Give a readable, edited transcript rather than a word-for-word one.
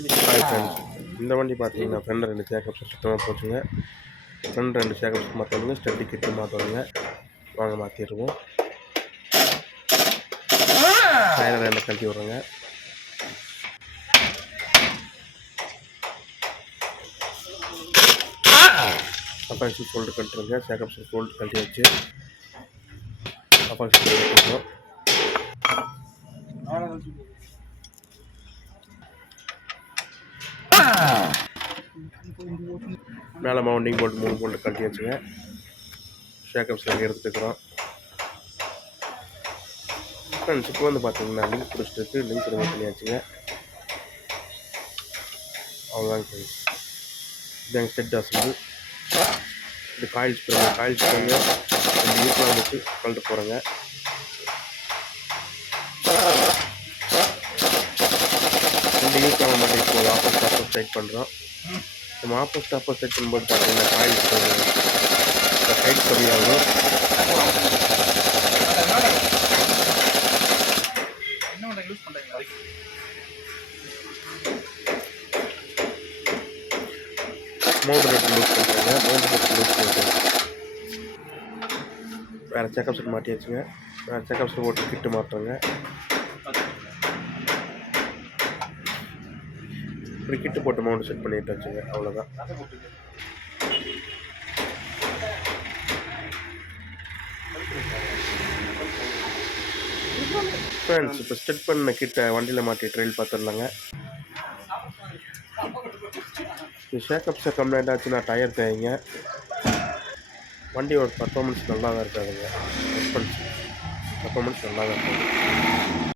Hi friends, இந்த வண்டி பார்த்தீங்கன்னா ஃப்ரெண்ட் 2 ஷாக்கப்சர் சுத்தமாக போச்சுங்க. ஃப்ரெண்ட் 2 ஷாக்கப்சர் மாற்றணுங்க, ஸ்டெட்டி கிட்டு மாற்றணுங்க. வாங்க மாற்றிடுவோம். டயரை 2 கழட்டி விட்றோங்க. அப்பாக்சி ஃபோல்டு கழட்டுருங்க. ஷாக்கப்சர் ஃபோல்டு கழட்டி வச்சு அப்பாக்சி கழட்டிடுவோம். மேலே மவுண்டிங் போல்ட் 3 போல்ட்டு கழட்டி வச்சுங்க. ஷாக்கப்சர் எடுத்துக்கிறோம். ஃப்ரெண்ட்ஸ், இப்போ வந்து பார்த்தீங்கன்னா லிங்க் பிடிச்சிட்டு லிங்க் ரிமூவ் பண்ணியாச்சுங்க. அவ்வளோதாங்க ஃப்ரெண்ட்ஸ். இதாங்க ஸ்டெட் அசம்பிள். இது காயில் ஸ்ப்ரிங்க 2 யூஸ்லாம் வச்சு கழட்டு போகிறேங்க. யூஸ்லாம் மட்டும் இப்போ ஆப்போசிட் ஆப்போசிட் டைட் பண்ணுறோம். நம்ம ஆப்போசிட் டைட் பண்ணும்போது பார்த்தீங்கன்னா காயில் ஸ்ப்ரிங் டைட் கம்மியாகும். மவுண்ட் நட் லூஸ் பண்ணுறேங்க. மவுண்ட் நட் லூஸ் பண்ணுறேன். வேறு செக்கப்சர் மாட்டியாச்சுங்க. வேறு செக்கப்சர் போட்டு கிட்டு மாட்டுறேங்க. இப்படி கிட்டு போட்டு மவுண்ட் செட் பண்ணிட்டு வச்சுங்க. அவ்வளோதான். ஃப்ரெண்ட்ஸ், இப்போ ஸ்டெட் பண்ண கிட்ட வண்டியில் மாட்டி ட்ரெயில் பார்த்துடலாங்க. இது ஷேக்கப்ஸை கம்ப்ளைண்ட் ஆச்சுன்னா டயர் தேவைங்க. வண்டியோட பர்ஃபார்மன்ஸ் நல்லா தான் இருக்காதுங்க. பர்ஃபார்மன்ஸ் நல்லா தான் இருக்காது.